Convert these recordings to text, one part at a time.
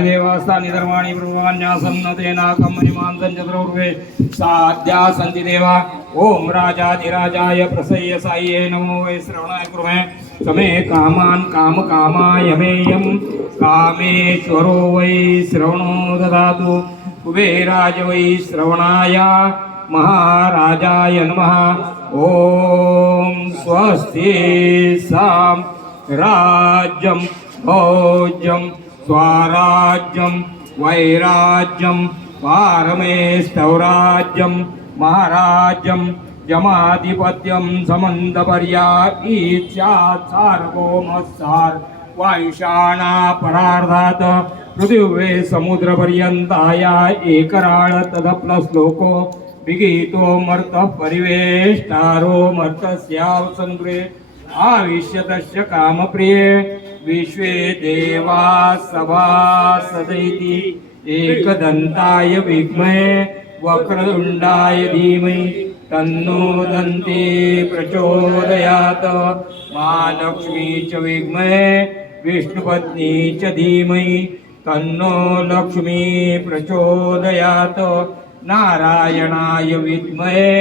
देवास्थानी धर्माणि ब्रह्माण्यासन्नतेनाकमनिमान् सञ्चतुर्वे साध्या सन्ति देवा। ओम राजाधिराजाय प्रसय्य साये नमो वै श्रवणाय कुर्मे समे कामान् कामकामाय मेयं कामेश्वरो वै श्रवणो ददातु। कुबेराज वै श्रवणाय महाराजाय नमः। ओम स्वस्ति साम राज्यं भोज्यं स्वराज्यं वैराज्यं पारमेष्ठौराज्यं महाराज्यं जमाधिपत्यं समन्तपर्यायीत्यात् सार्वभौमस्सार वायुषाणा परार्धात् पृथिवे समुद्रपर्यन्ताया एकराळ तदप्लश्लोको विगीतो मर्तः परिवेष्टारो मर्तस्यावसङ्गृहे आविश्यतस्य कामप्रिये विश्वे देवा सभासदैति एकदन्ताय विद्महे वक्रतुण्डाय धीमहि तन्नो दन्ती प्रचोदयात्। महालक्ष्मी च विद्महे विष्णुपत्नी च धीमहि तन्नो लक्ष्मी प्रचोदयात्। नारायणाय विद्महे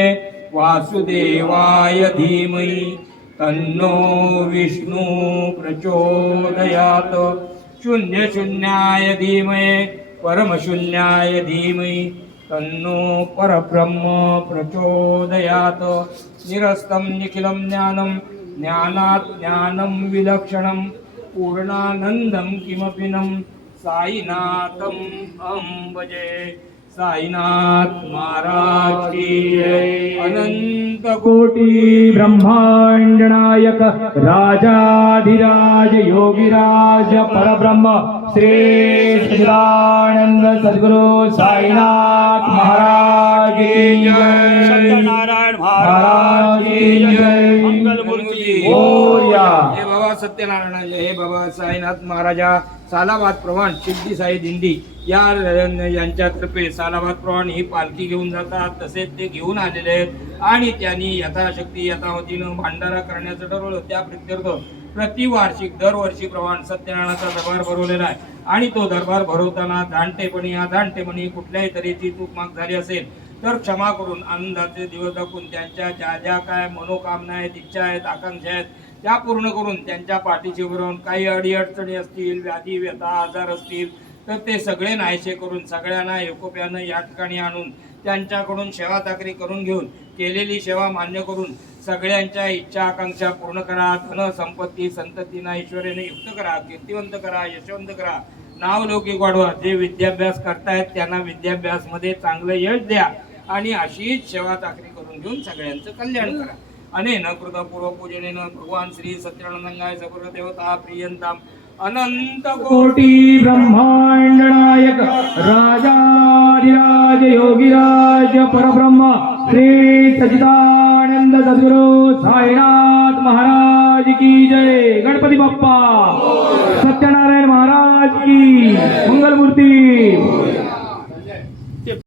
वासुदेवाय धीमहि तन्नो विष्णु प्रचोदयात्। शून्य शून्याय धीमहि परमशून्याय धीमहि तन्नो परब्रह्म प्रचोदयात्। निरस्तं निखिलं ज्ञानं ज्ञानात् ज्ञानं विलक्षणं पूर्णानन्दं किमपि नं साईनाथम् अहं भजे। साईनाथ महाराज की जय। अनंत कोटि ब्रह्मांड नायक राजाधिराज योगिराज परब्रह्म श्री सच्चिदानंद सद्गुरु साईनाथ महाराज की जय। सत्यनारायण महाराज की जय। मंगल मूर्ति मोरया। हे बाबा सत्यनारायण हे बाबा साईनाथ महाराजा सालाबाद प्रमाण सिद्धी साई दिंडी यांच्यातर्फे सालाबाद प्रमाण ही पालखी घेऊन जातात। तसेच ते घेऊन आलेले आहेत आणि त्यांनी यथाशक्ती यथावतीनं भांडारा करण्याचं ठरवलं। त्या प्रित्यर्थ प्रतिवार्षिक दरवर्षी प्रमाण सत्यनारायणाचा दरबार भरवलेला आहे आणि तो दरबार भरवताना जाणतेपणी कुठल्याही तऱ्हेची चूकमाक झाली असेल तर क्षमा करून आनंदाचे दिवस दाखवून त्यांच्या ज्या ज्या काय मनोकामना आहेत, इच्छा आहेत, आकांक्षा आहेत त्या पूर्ण करून त्यांच्या पाठीशी उभं काही अडीअडचणी असतील, व्याधी व्यथा आजार असतील तर ते सगळे नाहीसे करून सगळ्यांना एकोप्यानं या ठिकाणी आणून त्यांच्याकडून सेवा चाकरी करून घेऊन केलेली सेवा मान्य करून सगळ्यांच्या इच्छा आकांक्षा पूर्ण करा। धन संपत्ती संततीना ऐश्वर्याने युक्त करा, कीर्तिवंत करा, यशवंत करा, नाव लौकिक वाढवा। जे विद्याभ्यास करतायत त्यांना विद्याभ्यास मध्ये चांगलं यश द्या आणि अशीच सेवा चाकरी करून घेऊन सगळ्यांचं कल्याण करा। अनेन कृत पूर्व पूजनेन भगवान श्री सत्यनारायणाय सगुर देवता प्रियंताम अनंत कोटि ब्रह्मांड नायक राजाधिराज योगिराज परब्रह्म श्री सच्चिदानंद सद्गुरु साईनाथ महाराज की जय। गणपती बाप्पा सत्यनारायण महाराज की मंगल मूर्ती।